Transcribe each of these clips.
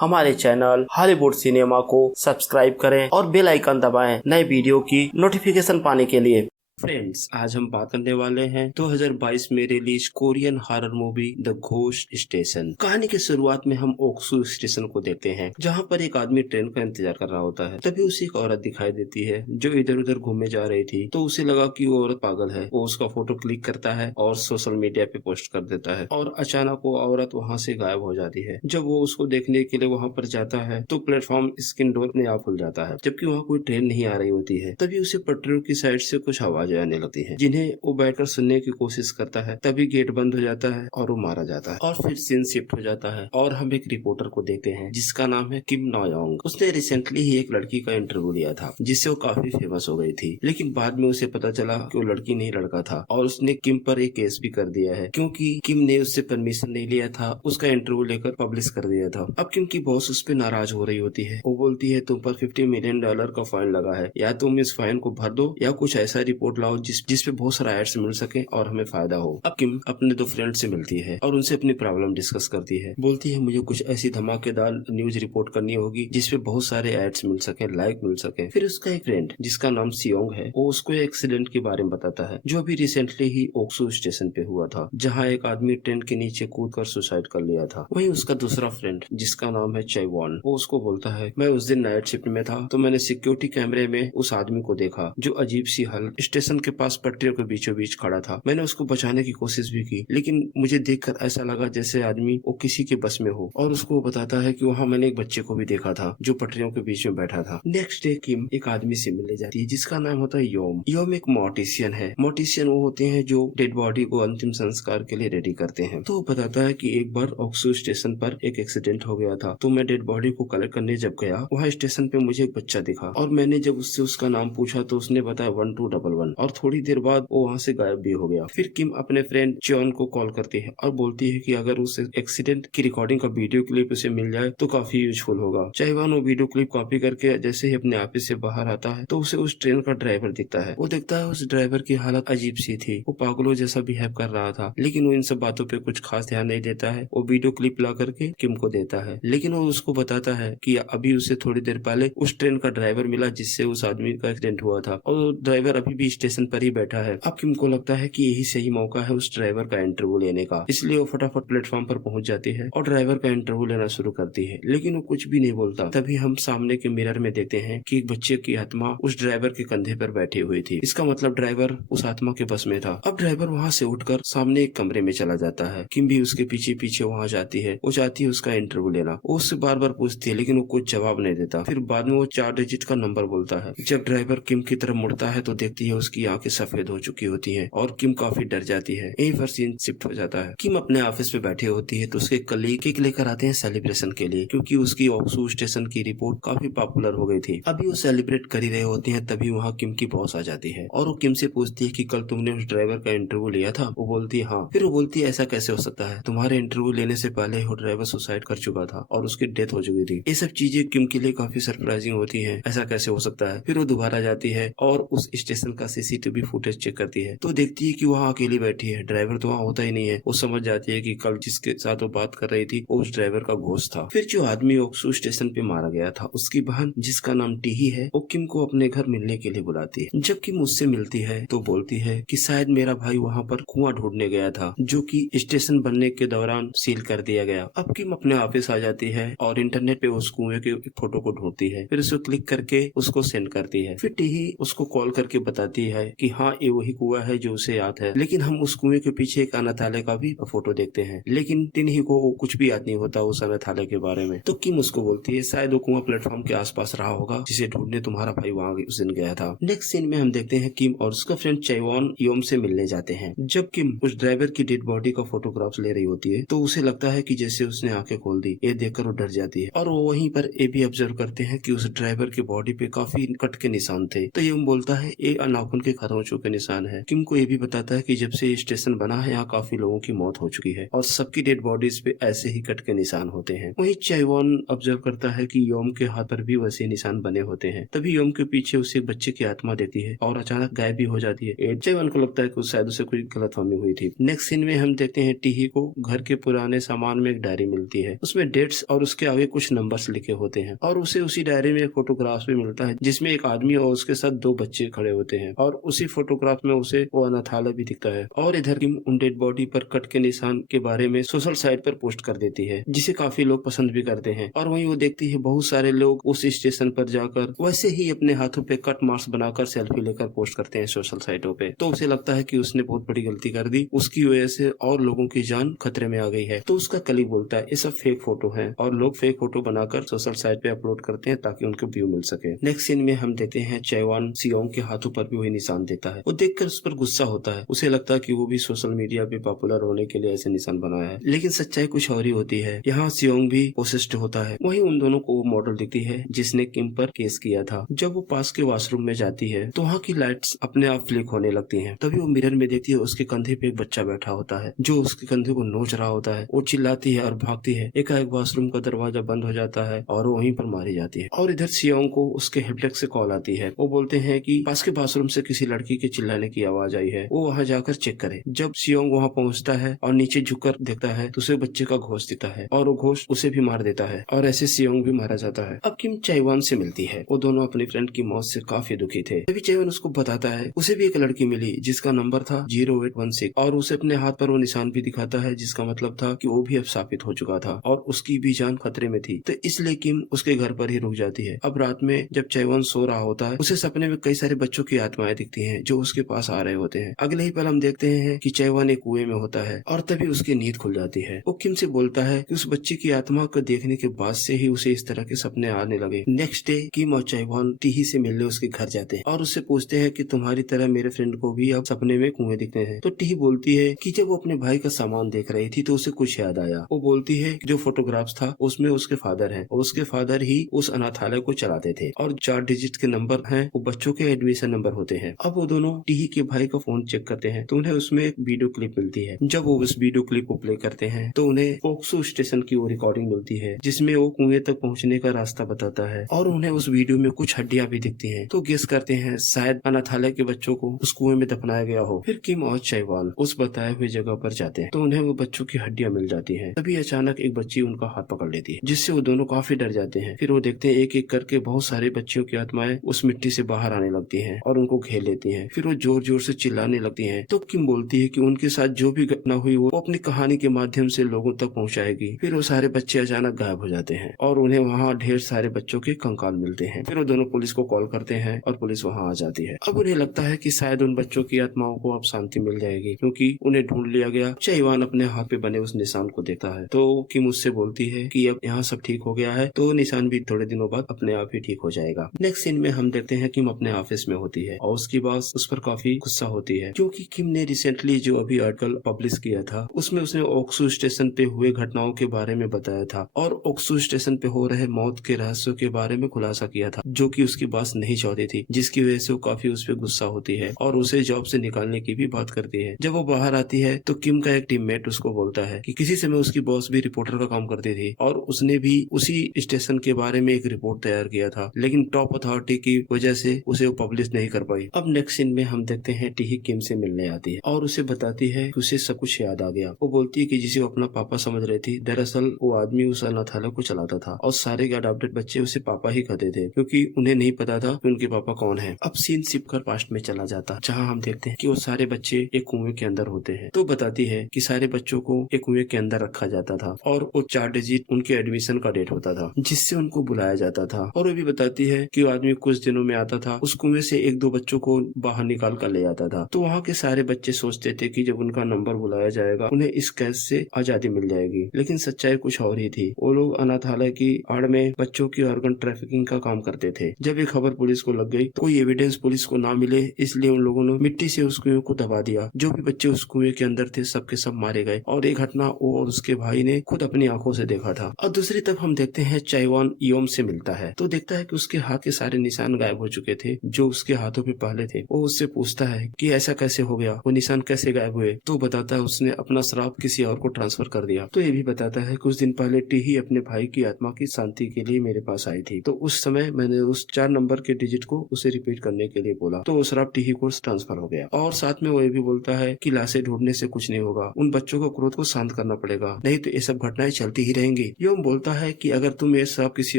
हमारे channel Hollywood cinema को subscribe करें और बेल आइकन दबाएं नए वीडियो की नोटिफिकेशन पाने के लिए। फ्रेंड्स, आज हम बात करने वाले हैं 2022 में release Korean horror movie the ghost station. कहानी की शुरुआत में हम ओक्सू स्टेशन को देखते हैं, जहां पर एक आदमी ट्रेन का इंतजार कर रहा होता है। तभी उसे एक औरत दिखाई देती है जो इधर उधर घूमने जा रही थी। तो उसे लगा कि वो औरत पागल है। वो उसका फोटो क्लिक करता है और सोशल मीडिया पे पोस्ट कर देता है और अचानक वो औरत वहाँ से गायब हो जाती है। जब वो उसको देखने के लिए वहाँ पर जाता है तो प्लेटफॉर्म स्क्रीन डोर अपने आप खुल जाता है, जबकि वहाँ कोई ट्रेन नहीं आ रही होती है। तभी उसे पटरियों की साइड से कुछ आवाज आने लगती है, जिन्हें वो बैठकर सुनने की कोशिश करता है। तभी गेट बंद हो जाता है और वो मारा जाता है। और फिर सीन शिफ्ट हो जाता है और हम एक रिपोर्टर को देखते हैं जिसका नाम है किम नॉयोंग। उसने रिसेंटली ही एक लड़की का इंटरव्यू लिया था जिससे वो काफी फेमस हो गई थी, लेकिन बाद में उसे पता चला कि वो लड़की नहीं लड़का था और उसने किम पर एक केस भी कर दिया है, क्योंकि किम ने उससे परमिशन नहीं लिया था उसका इंटरव्यू लेकर पब्लिश कर दिया था। अब किम की बॉस उस पर नाराज हो रही होती है। वो बोलती है तुम पर $50 मिलियन का फाइन लगा है, या तुम इस फाइन को भर दो या कुछ ऐसा रिपोर्ट लाओ जिसपे बहुत सारा एड्स मिल सके और हमें फायदा हो। अब किम अपने दो फ्रेंड से मिलती है और उनसे अपनी प्रॉब्लम डिस्कस करती है। बोलती है मुझे कुछ ऐसी धमाकेदार न्यूज रिपोर्ट करनी होगी जिसपे बहुत सारे एड्स मिल सके, लाइक मिल सके। फिर उसका एक फ्रेंड जिसका नाम सियोंग है, वो उसको एक एक्सीडेंट के बारे में बताता है जो अभी रिसेंटली ही ओक्सू स्टेशन पे हुआ था, जहाँ एक आदमी ट्रेन के नीचे कूद कर सुसाइड कर लिया था। वहीं उसका दूसरा फ्रेंड जिसका नाम है चैवॉन, वो उसको बोलता है मैं उस दिन नाइट शिफ्ट में था तो मैंने सिक्योरिटी कैमरे में उस आदमी को देखा जो अजीब सी हालत स्टेशन के पास पटरियों के बीचों बीच खड़ा था। मैंने उसको बचाने की कोशिश भी की, लेकिन मुझे देखकर ऐसा लगा जैसे आदमी वो किसी के बस में हो। और उसको बताता है कि वहाँ मैंने एक बच्चे को भी देखा था जो पटरियों के बीच में बैठा था। नेक्स्ट डे किम एक आदमी से मिलने जाती है जिसका नाम होता है योम। योम एक मोर्टिशियन है। मोर्टिशियन वो होते हैं जो डेड बॉडी को अंतिम संस्कार के लिए रेडी करते हैं। तो वो बताता है कि एक बार ओक्सू स्टेशन पर एक एक्सीडेंट हो गया था, तो मैं डेड बॉडी को कलेक्ट करने जब गया वहाँ स्टेशन पे मुझे एक बच्चा दिखा और मैंने जब उससे उसका नाम पूछा तो उसने बताया 1211 और थोड़ी देर बाद वो वहाँ से गायब भी हो गया। फिर किम अपने फ्रेंड चॉन को कॉल करती है और बोलती है कि अगर उस एक्सीडेंट की रिकॉर्डिंग का वीडियो क्लिप उसे मिल जाए तो काफी यूजफुल होगा। चाइवान वो वीडियो क्लिप कॉपी करके जैसे ही अपने ऑफिस से बाहर आता है तो उसे उस ट्रेन का ड्राइवर दिखता है। वो देखता है उस ड्राइवर की हालत अजीब सी थी, वो पागलों जैसा बिहेव कर रहा था, लेकिन वो इन सब बातों पे कुछ खास ध्यान नहीं देता है। वो वीडियो क्लिप ला करके किम को देता है, लेकिन वो उसको बताता है कि अभी उसे थोड़ी देर पहले उस ट्रेन का ड्राइवर मिला जिससे उस आदमी का एक्सीडेंट हुआ था और ड्राइवर अभी भी स्टेशन पर ही बैठा है। अब किम को लगता है कि यही सही मौका है उस ड्राइवर का इंटरव्यू लेने का, इसलिए वो फटाफट प्लेटफॉर्म पर पहुंच जाती है और ड्राइवर का इंटरव्यू लेना शुरू करती है, लेकिन वो कुछ भी नहीं बोलता। तभी हम सामने के मिरर में देखते हैं कि एक बच्चे की आत्मा उस ड्राइवर के कंधे पर बैठी हुई थी। इसका मतलब ड्राइवर उस आत्मा के बस में था। अब ड्राइवर वहाँ से उठकर सामने एक कमरे में चला जाता है। किम भी उसके पीछे पीछे वहाँ जाती है। वो चाहती है उसका इंटरव्यू लेना। वो उससे बार बार पूछती है लेकिन वो कुछ जवाब नहीं देता। फिर बाद में वो 4 डिजिट का नंबर बोलता है। जब ड्राइवर किम की तरफ मुड़ता है तो देखती है उसकी आंखें सफेद हो चुकी होती हैं और किम काफी डर जाती है। यहीं पर सीन शिफ्ट हो जाता है। किम अपने ऑफिस में बैठी होती है तो उसके कलीग केक लेकर आते हैं सेलिब्रेशन के लिए, क्योंकि उसकी ओक्सू स्टेशन की रिपोर्ट काफी पॉपुलर हो गई थी। अभी वो सेलिब्रेट कर ही रहे होते हैं तभी वहाँ किम की बॉस आ जाती है और वो किम से पूछती है कि कल तुमने उस ड्राइवर का इंटरव्यू लिया था। वो बोलती है हाँ। फिर वो बोलती है ऐसा कैसे हो सकता है, तुम्हारे इंटरव्यू लेने से पहले वो ड्राइवर सुसाइड कर चुका था और उसकी डेथ हो चुकी थी। ये सब चीजें किम के लिए काफी सरप्राइजिंग होती है, ऐसा कैसे हो सकता है। फिर वो दोबारा जाती है और उस स्टेशन का सीसीटीवी फुटेज चेक करती है तो देखती है कि वहाँ अकेली बैठी है, ड्राइवर तो वहाँ होता ही नहीं है। वो समझ जाती है कि कल जिसके साथ वो बात कर रही थी वो उस ड्राइवर का घोस्ट था। फिर जो आदमी ओक्सू स्टेशन पे मारा गया था उसकी बहन जिसका नाम टीही है, वो किम को अपने घर मिलने के लिए बुलाती है। जब किम उससे मिलती है तो बोलती है कि शायद मेरा भाई वहाँ पर कुआं ढूंढने गया था जो कि स्टेशन बनने के दौरान सील कर दिया गया। अब किम अपने ऑफिस आ जाती है और इंटरनेट पे उस कुएं के फोटो को ढूंढती है, फिर उसको क्लिक करके उसको सेंड करती है। फिर टीही उसको कॉल करके बताती है कि हाँ ये वही कुआं है जो उसे याद है, लेकिन हम उस कुएं के पीछे एक अनाथालय का भी फोटो देखते हैं, लेकिन टिन्ही को कुछ भी याद नहीं होता उस अनाथालय के बारे में। तो किम उसको बोलती है शायद वो कुआं प्लेटफॉर्म के आसपास रहा होगा जिसे ढूंढने तुम्हारा भाई वहाँ उस दिन गया था। नेक्स्ट सीन में हम देखते हैं किम और उसका फ्रेंड चैवॉन योम से मिलने जाते हैं। जब किम उस ड्राइवर की डेड बॉडी का फोटोग्राफ्स ले रही होती है तो उसे लगता है कि जैसे उसने आंखें खोल दी। ये देखकर वो डर जाती है और वो वहीं पर ये भी ऑब्जर्व करते हैं कि उस ड्राइवर की बॉडी पे काफी कट के निशान थे। तो योम बोलता है ये उनके खरोंचों के निशान है। किम को ये भी बताता है कि जब से ये स्टेशन बना है यहाँ काफी लोगों की मौत हो चुकी है और सबकी डेड बॉडीज पे ऐसे ही कट के निशान होते हैं। वहीं चाइवान ऑब्जर्व करता है कि योम के हाथ पर भी वैसे निशान बने होते हैं। तभी योम के पीछे उसे एक बच्चे की आत्मा देती है और अचानक गायब भी हो जाती है। चाइवान को लगता है कि शायद उसे कोई गलतफहमी हुई थी। नेक्स्ट सीन में हम देखते हैं टीही को घर के पुराने सामान में एक डायरी मिलती है। उसमें डेट्स और उसके आगे कुछ नंबर्स लिखे होते हैं और उसे उसी डायरी में एक फोटोग्राफ भी मिलता है जिसमें एक आदमी और उसके साथ 2 बच्चे खड़े होते हैं और उसी फोटोग्राफ में उसे वो अनाथालय भी दिखता है। और इधर किम उन डेड बॉडी पर कट के निशान के बारे में सोशल साइट पर पोस्ट कर देती है जिसे काफी लोग पसंद भी करते हैं। और वहीं वो देखती है बहुत सारे लोग उस स्टेशन पर जाकर वैसे ही अपने हाथों पे कट मार्क्स बनाकर सेल्फी लेकर पोस्ट करते हैं सोशल साइटों पे। तो उसे लगता है कि उसने बहुत बड़ी गलती कर दी, उसकी वजह से और लोगों की जान खतरे में आ गई है। तो उसका कलीग बोलता है ये सब फेक फोटो है और लोग फेक फोटो बनाकर सोशल साइट पे अपलोड करते हैं ताकि उनको व्यू मिल सके। नेक्स्ट सीन में हम देखते हैं चाइवान सियोंग के हाथों पर भी वही निशान देता है। वो देखकर उस पर गुस्सा होता है। उसे लगता है कि वो भी सोशल मीडिया पे पॉपुलर होने के लिए ऐसे निशान बनाया है, लेकिन सच्चाई कुछ और ही होती है। यहाँ सियोंग भी पोसेस्ड होता है। वहीं उन दोनों को मॉडल दिखती है जिसने किम पर केस किया था। जब वो पास के वॉशरूम में जाती है तो वहाँ की लाइट्स अपने आप फ्लिक होने लगती हैं। तभी वो मिरर में देखती है उसके कंधे पे एक बच्चा बैठा होता है जो उसके कंधे को नोच रहा होता है। वो चिल्लाती है और भागती है। एकाएक वॉशरूम का दरवाजा बंद हो जाता है और वो वहीं पर मारी जाती है। और इधर सियोंग को उसके हेल्पडेस्क से कॉल आती है। वो बोलते हैं कि पास के वॉशरूम से किसी लड़की के चिल्लाने की आवाज आई है, वो वहाँ जाकर चेक करे। जब सियोंग वहाँ पहुँचता है और नीचे झुककर देखता है तो उसे बच्चे का घोष दिखता है और वो घोष उसे भी मार देता है और ऐसे सियोंग भी मारा जाता है। अब किम चाइवान से मिलती है। वो दोनों अपनी फ्रेंड की मौत से काफी दुखी थे। तभी चाइवान उसको बताता है उसे भी एक लड़की मिली जिसका नंबर था 0816 और उसे अपने हाथ पर वो निशान भी दिखाता है जिसका मतलब था कि वो भी अब साबित हो चुका था और उसकी भी जान खतरे में थी। तो इसलिए किम उसके घर पर ही रुक जाती है। अब रात में जब चाइवान सो रहा होता है उसे सपने में कई सारे बच्चों की आत्माएं दिखती हैं जो उसके पास आ रहे होते हैं। अगले ही पल हम देखते हैं कि चाइवान एक कुएं में होता है और तभी उसकी नींद खुल जाती है। वो किम से बोलता है कि उस बच्चे की आत्मा को देखने के बाद से ही उसे इस तरह के सपने आने लगे। नेक्स्ट डे किम और चाइवान टीही से मिलने उसके घर जाते हैं और उससे पूछते हैं कि तुम्हारी तरह मेरे फ्रेंड को भी अब सपने में कुएं दिखते हैं। तो टीही बोलती है कि जब वो अपने भाई का सामान देख रही थी तो उसे कुछ याद आया। वो बोलती है कि जो फोटोग्राफ्स था उसमें उसके फादर हैं और उसके फादर ही उस अनाथालय को चलाते थे और 4 डिजिट के नंबर हैं वो बच्चों के एडमिशन नंबर होते हैं। अब वो दोनों टीही के भाई का फोन चेक करते हैं तो उन्हें उसमें एक वीडियो क्लिप मिलती है। जब वो उस वीडियो क्लिप को प्ले करते हैं तो उन्हें पोक्सो स्टेशन की वो रिकॉर्डिंग मिलती है जिसमें वो कुएं तक पहुंचने का रास्ता बताता है और उन्हें उस वीडियो में कुछ हड्डियां भी दिखती हैं। तो गेस करते हैं शायद अनाथालय के बच्चों को उस कुएं में दफनाया गया हो। फिर किम और चाइवान उस बताए हुए जगह पर जाते हैं तो उन्हें वो बच्चों की हड्डियां मिल जाती हैं। तभी अचानक एक बच्ची उनका हाथ पकड़ लेती है जिससे वो दोनों काफी डर जाते हैं। फिर वो देखते हैं एक एक करके बहुत सारे बच्चियों की आत्माएं उस मिट्टी से बाहर आने लगती हैं और उनको घेर लेती हैं। फिर वो जोर जोर से चिल्लाने लगती हैं। तो किम बोलती है कि उनके साथ जो भी घटना हुई वो अपनी कहानी के माध्यम से लोगों तक पहुंचाएगी। फिर वो सारे बच्चे अचानक गायब हो जाते हैं और उन्हें वहाँ ढेर सारे बच्चों के कंकाल मिलते हैं। फिर वो दोनों पुलिस को कॉल करते हैं और पुलिस वहाँ आ जाती है। अब उन्हें लगता है कि शायद उन बच्चों की आत्माओं को अब शांति मिल जाएगी क्योंकि उन्हें ढूंढ लिया गया। चाइवान अपने हाथ पे बने उस निशान को देखता है तो किम उससे बोलती है कि अब यहाँ सब ठीक हो गया है तो निशान भी थोड़े दिनों बाद अपने आप ही ठीक हो जाएगा। नेक्स्ट सीन में हम देखते हैं किम अपने ऑफिस में होती है और उसकी बॉस उस पर काफी गुस्सा होती है क्योंकि किम ने रिसेंटली जो अभी आर्टिकल पब्लिश किया था उसमें उसने ओक्सू स्टेशन पे हुए घटनाओं के बारे में बताया था और ओक्सू स्टेशन पे हो रहे मौत के रहस्यों के बारे में खुलासा किया था जो कि उसकी बॉस नहीं चाहती थी, जिसकी वजह से वो काफी उस पर गुस्सा होती है और उसे जॉब से निकालने की भी बात करती है। जब वो बाहर आती है तो किम का एक टीममेट उसको बोलता है कि किसी समय उसकी बॉस भी रिपोर्टर का काम करती थी और उसने भी उसी स्टेशन के बारे में एक रिपोर्ट तैयार किया था, लेकिन टॉप अथॉरिटी की वजह से उसे वो पब्लिश नहीं कर पाई। अब नेक्स्ट सीन में हम देखते हैं टीही किम से मिलने आती है और उसे बताती है कि उसे सब कुछ याद आ गया। वो बोलती है कि जिसे वो अपना पापा समझ रही थी दरअसल वो आदमी उस अनाथालय को चलाता था और सारे अडॉप्टेड बच्चे उसे पापा ही कहते थे क्योंकि उन्हें नहीं पता था कि उनके पापा कौन है। अब सीन शिफ्ट कर पास्ट में चला जाता जहाँ हम देखते हैं कि वो सारे बच्चे एक कुएं के अंदर होते हैं। तो बताती है कि सारे बच्चों को एक कुएं के अंदर रखा जाता था और वो 4 डिजिट उनके एडमिशन का डेट होता था जिससे उनको बुलाया जाता था। और वो भी बताती है कि वो आदमी कुछ दिनों में आता था, उस कुएं से 1-2 बच्चों को बाहर निकाल कर ले आता था। तो वहाँ के सारे बच्चे सोचते थे कि जब उनका नंबर बुलाया जाएगा उन्हें इस कैद से आजादी मिल जाएगी, लेकिन सच्चाई कुछ और ही थी। वो लोग अनाथालय की आड़ में बच्चों की ऑर्गन ट्रैफिकिंग का काम करते थे। जब ये खबर पुलिस को लग गई तो कोई एविडेंस पुलिस को ना मिले इसलिए उन लोगों ने मिट्टी से उस कुएं को दबा दिया। जो भी बच्चे उस कुएं के अंदर थे सबके सब मारे गए और ये घटना वो और उसके भाई ने खुद अपनी आंखों से देखा था। और दूसरी तरफ हम देखते हैं चाइवान योम से मिलता है तो देखता है कि उसके हाथ के सारे निशान गायब हो चुके थे जो उसके हाथों पे पहले थे। वो उससे पूछता है कि ऐसा कैसे हो गया, वो निशान कैसे गायब हुए। तो बताता है उसने अपना श्राप किसी और को ट्रांसफर कर दिया। तो ये भी बताता है कुछ दिन पहले टीही अपने भाई की आत्मा की शांति के लिए मेरे पास आई थी। तो उस समय मैंने उस 4 नंबर के डिजिट को उसे रिपीट करने के लिए बोला, तो वो श्राप टीही को ट्रांसफर हो गया। और साथ में वो ये भी बोलता है कि लाशें ढूंढने से कुछ नहीं होगा, उन बच्चों को क्रोध को शांत करना पड़ेगा, नहीं तो ये सब घटनाएं चलती ही रहेंगी। योम बोलता है कि अगर तुम ये श्राप किसी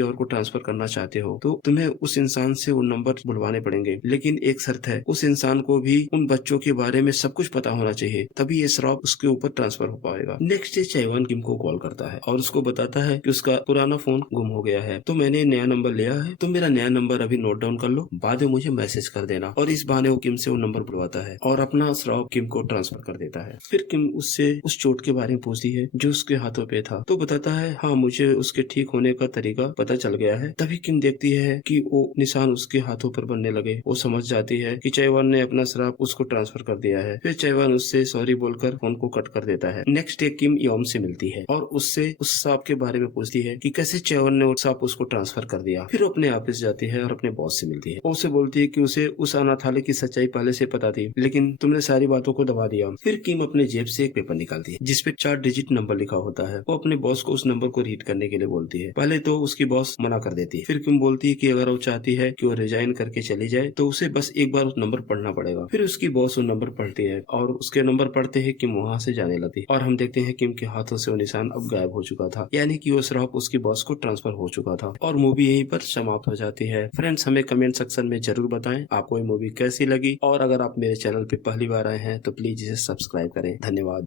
और को ट्रांसफर करना चाहते हो तो तुम्हें उस इंसान से वो नंबर बुलवाने पड़ेंगे, लेकिन एक शर्त है, उस इंसान को भी उन बच्चों के बारे में सब कुछ पता होना चाहिए, तभी ये श्राप उसके ऊपर ट्रांसफर हो पाएगा। नेक्स्ट डे चाइवान किम को कॉल करता है और उसको बताता है कि उसका पुराना फोन गुम हो गया है, तो मैंने नया नंबर लिया है, तो मेरा नया नंबर अभी नोट डाउन कर लो, बाद में मुझे मैसेज कर देना। और इस बहाने वो किम से वो नंबर बुलवाता है और अपना श्राप किम को ट्रांसफर कर देता है। फिर किम उससे उस चोट के बारे में पूछती है जो उसके हाथों पे था, तो बताता है हाँ, मुझे उसके ठीक होने का तरीका पता चल गया है। तभी किम देखती है कि वो निशान उसके हाथों पर बनने लगे। वो समझ जाती है कि चाइवान ने अपना श्राप उसको ट्रांसफर कर दिया है। फिर चाइवान उससे सॉरी बोलकर फोन को कट कर देता है। नेक्स्ट डे किम योम से मिलती है और उससे उस सांप के बारे में पूछती है कि कैसे चाइवान ने वो सांप उसको ट्रांसफर कर दिया। फिर वो अपने ऑफिस जाती है और अपने बॉस से मिलती है। वो उसे बोलती है कि उसे उस अनाथालय की सच्चाई पहले से पता थी, लेकिन तुमने सारी बातों को दबा दिया। फिर किम अपने जेब से एक पेपर निकालती है जिसपे 4 डिजिट नंबर लिखा होता है। वो अपने बॉस को उस नंबर को रीड करने के लिए बोलती है। पहले तो उसकी बॉस मना कर देती है। फिर किम बोलती है कि अगर वो चाहती है कि वो रिजाइन करके चली जाए तो उसे बस एक बार उस नंबर पढ़ना पड़ेगा। फिर उसकी बॉस वो नंबर पढ़ती है और उसके नंबर पढ़ते ही किम वहाँ से जाने लगती और हम देखते हैं किम के हाथों से वो निशान अब गायब हो चुका था, यानी कि वो श्राप उसकी बॉस को ट्रांसफर हो चुका था। और मूवी यहीं पर समाप्त हो जाती है। फ्रेंड्स, हमें कमेंट सेक्शन में जरूर बताएं आपको ये मूवी कैसी लगी, और अगर आप मेरे चैनल पे पहली बार आए हैं तो प्लीज इसे सब्सक्राइब करें। धन्यवाद।